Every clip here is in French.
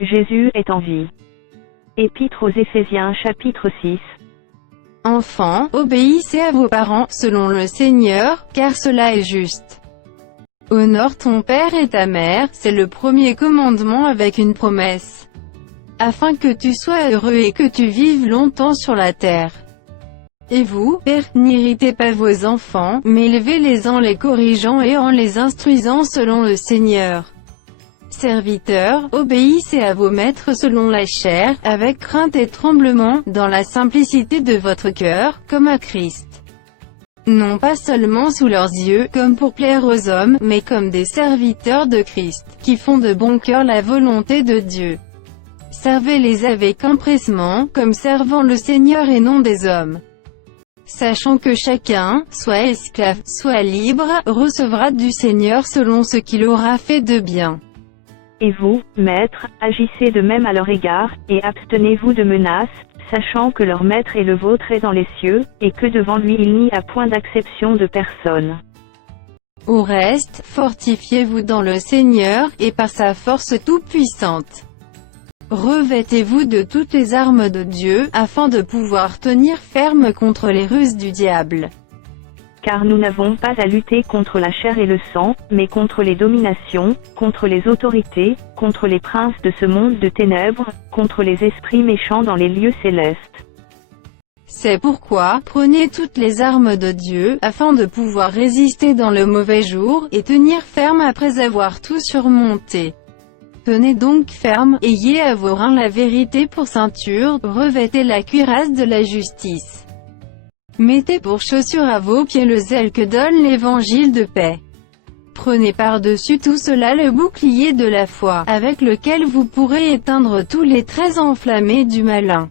Jésus est en vie. Épître aux Éphésiens chapitre 6. Enfants, obéissez à vos parents, selon le Seigneur, car cela est juste. Honore ton père et ta mère, c'est le premier commandement avec une promesse. Afin que tu sois heureux et que tu vives longtemps sur la terre. Et vous, pères, n'irritez pas vos enfants, mais élevez-les en les corrigeant et en les instruisant selon le Seigneur. Serviteurs, obéissez à vos maîtres selon la chair, avec crainte et tremblement, dans la simplicité de votre cœur, comme à Christ. Non pas seulement sous leurs yeux, comme pour plaire aux hommes, mais comme des serviteurs de Christ, qui font de bon cœur la volonté de Dieu. Servez-les avec empressement, comme servant le Seigneur et non des hommes. Sachant que chacun, soit esclave, soit libre, recevra du Seigneur selon ce qu'il aura fait de bien. Et vous, maîtres, agissez de même à leur égard, et abstenez-vous de menaces, sachant que leur maître et le vôtre est dans les cieux, et que devant lui il n'y a point d'acception de personne. Au reste, fortifiez-vous dans le Seigneur, et par sa force toute-puissante. Revêtez-vous de toutes les armes de Dieu, afin de pouvoir tenir ferme contre les ruses du diable. Car nous n'avons pas à lutter contre la chair et le sang, mais contre les dominations, contre les autorités, contre les princes de ce monde de ténèbres, contre les esprits méchants dans les lieux célestes. C'est pourquoi, prenez toutes les armes de Dieu, afin de pouvoir résister dans le mauvais jour, et tenir ferme après avoir tout surmonté. Tenez donc ferme, ayez à vos reins la vérité pour ceinture, revêtez la cuirasse de la justice. Mettez pour chaussure à vos pieds le zèle que donne l'évangile de paix. Prenez par-dessus tout cela le bouclier de la foi, avec lequel vous pourrez éteindre tous les traits enflammés du malin.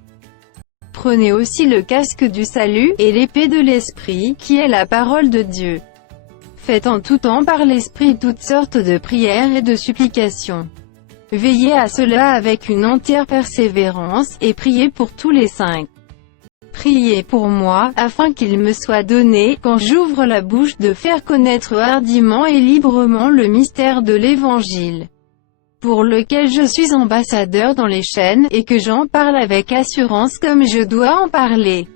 Prenez aussi le casque du salut, et l'épée de l'Esprit, qui est la parole de Dieu. Faites en tout temps par l'Esprit toutes sortes de prières et de supplications. Veillez à cela avec une entière persévérance, et priez pour tous les saints. Priez pour moi, afin qu'il me soit donné, quand j'ouvre la bouche, de faire connaître hardiment et librement le mystère de l'Évangile, pour lequel je suis ambassadeur dans les chaînes, et que j'en parle avec assurance comme je dois en parler.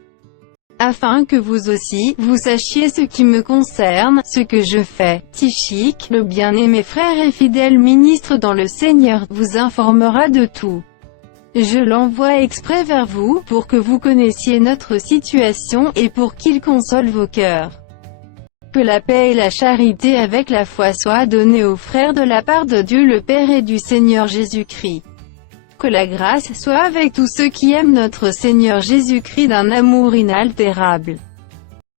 Afin que vous aussi, vous sachiez ce qui me concerne, ce que je fais. Tychik, le bien-aimé frère et fidèle ministre dans le Seigneur, vous informera de tout. Je l'envoie exprès vers vous, pour que vous connaissiez notre situation, et pour qu'il console vos cœurs. Que la paix et la charité avec la foi soient données aux frères de la part de Dieu le Père et du Seigneur Jésus-Christ. Que la grâce soit avec tous ceux qui aiment notre Seigneur Jésus-Christ d'un amour inaltérable.